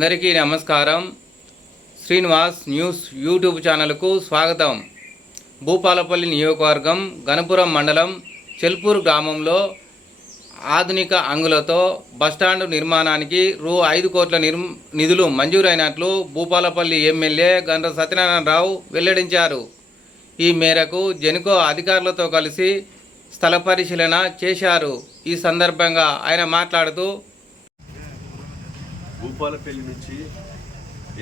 అందరికీ నమస్కారం. Srinivas news YouTube ఛానల్కు స్వాగతం. భూపాలపల్లి నియోజకవర్గం గణపురం మండలం చెల్పూర్ గ్రామంలో ఆధునిక అంగులతో బస్టాండ్ నిర్మాణానికి రూ. 5 కోట్ల నిధులు మంజూరైనట్లు భూపాలపల్లి ఎమ్మెల్యే గండ్ర సత్యనారాయణరావు వెల్లడించారు. ఈ మేరకు జెన్కో అధికారులతో కలిసి స్థల పరిశీలన చేశారు. ఈ సందర్భంగా ఆయన మాట్లాడుతూ భూపాలపల్లి నుంచి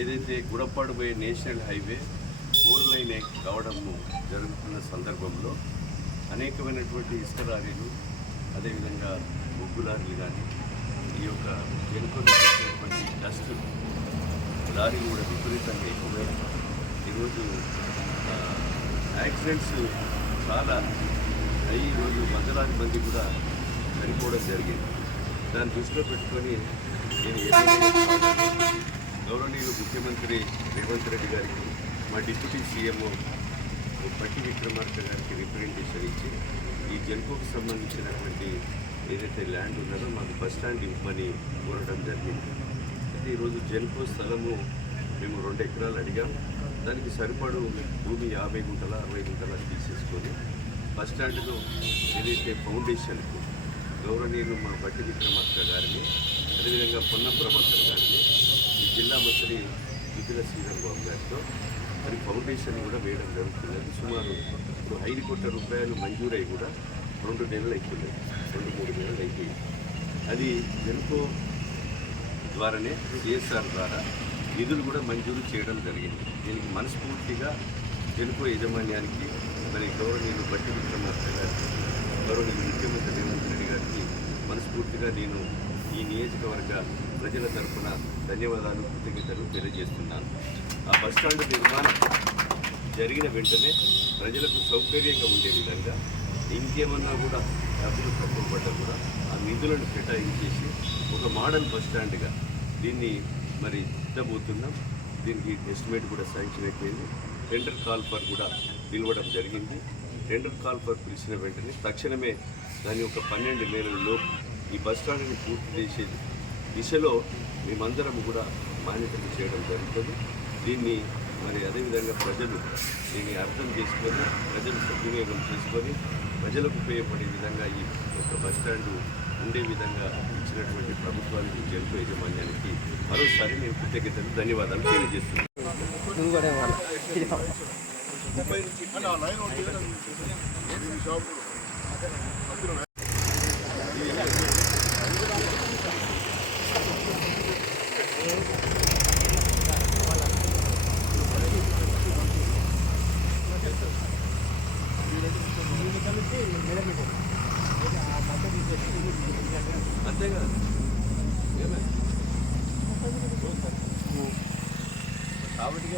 ఏదైతే గుడపాడు పోయే నేషనల్ హైవే 4 లైన్ కావడం జరుగుతున్న సందర్భంలో అనేకమైనటువంటి ఇసుక లారీలు, అదేవిధంగా బొగ్గు లారీలు కానీ ఈ యొక్క వెనుకొన్నటువంటి డస్ట్ లారీలు కూడా విపరీతంగా ఎక్కువై ఈరోజు యాక్సిడెంట్స్ చాలా ఈరోజు వందలాది మంది కూడా చనిపోవడం జరిగింది. దాన్ని దృష్టిలో పెట్టుకొని నేను గౌరవనీయులు ముఖ్యమంత్రి రేవంత్ రెడ్డి గారికి, మా డిప్యూటీ సీఎం పట్టి విక్రమార్క గారికి రిప్రజెంటేషన్ ఇచ్చి ఈ జెన్కోకు సంబంధించినటువంటి ఏదైతే ల్యాండ్ ఉన్నదో మాకు బస్ స్టాండ్ ఇవ్వమని కోరడం జరిగింది. అయితే ఈరోజు జెన్కో స్థలము మేము 2 ఎకరాలు అడిగాం. దానికి సరిపడు భూమి 50 గుంటల 60 గుంటల తీసేసుకొని బస్ స్టాండ్లో ఏదైతే ఫౌండేషన్కు గౌరవనీయులు మా పట్టి విక్రమార్క గారిని, అదేవిధంగా పొన్నం ప్రభాకర్ గారిని, ఈ జిల్లా మంత్రి విద్యుల శ్రీధర్ బాబు గారితో మరి ఫౌండేషన్ కూడా వేయడం జరుగుతున్నది. సుమారు ఇప్పుడు 5 కోట్ల రూపాయలు మంజూరై కూడా 2 నెలలు అయిపోయింది, 2-3 నెలలు అయిపోయింది. అది జెన్కో ద్వారానే సిఎస్ఆర్ ద్వారా నిధులు కూడా మంజూరు చేయడం జరిగింది. దీనికి మనస్ఫూర్తిగా జెన్కో యాజమాన్యానికి మరి గౌరవనీయులు పట్టి విక్రమార్క గారికి, గౌరవనీయులు ముఖ్యమంత్రి రేవంత్ రెడ్డి గారికి మనస్ఫూర్తిగా నేను ఈ నియోజకవర్గ ప్రజల తరఫున ధన్యవాదాలు, కృతజ్ఞతలు తెలియజేస్తున్నాను. ఆ బస్టాండ్ నిర్మాణం జరిగిన వెంటనే ప్రజలకు సౌకర్యంగా ఉండే విధంగా ఇంకేమన్నా కూడా డబ్బులు తక్కువ పడ్డా కూడా ఆ నిధులను కేటాయించేసి ఒక మోడల్ బస్టాండ్గా దీన్ని మరి సిద్ధమవుతున్నాం. దీనికి ఎస్టిమేట్ కూడా శాంక్షన్ అయిపోయింది. టెండర్ కాల్ ఫర్ కూడా పిలవడం జరిగింది. టెండర్ కాల్ ఫర్ పిలిచిన వెంటనే తక్షణమే దాన్ని ఒక 12 నెలల్లో ఈ బస్టాండ్ని పూర్తి చేసే దిశలో మేమందరం కూడా మాన్యతలు చేయడం జరుగుతుంది. దీన్ని మరి అదేవిధంగా ప్రజలు దీన్ని అర్థం చేసుకొని, ప్రజలు సద్వినియోగం చేసుకొని, ప్రజలకు ఉపయోగపడే విధంగా ఈ యొక్క బస్టాండ్ ఉండే విధంగా ఇచ్చినటువంటి ప్రభుత్వానికి, జెన్కో యాజమాన్యానికి మరోసారి నేను కృతజ్ఞతలు, ధన్యవాదాలు తెలియజేస్తున్నాను. అంతేగా కాబట్టి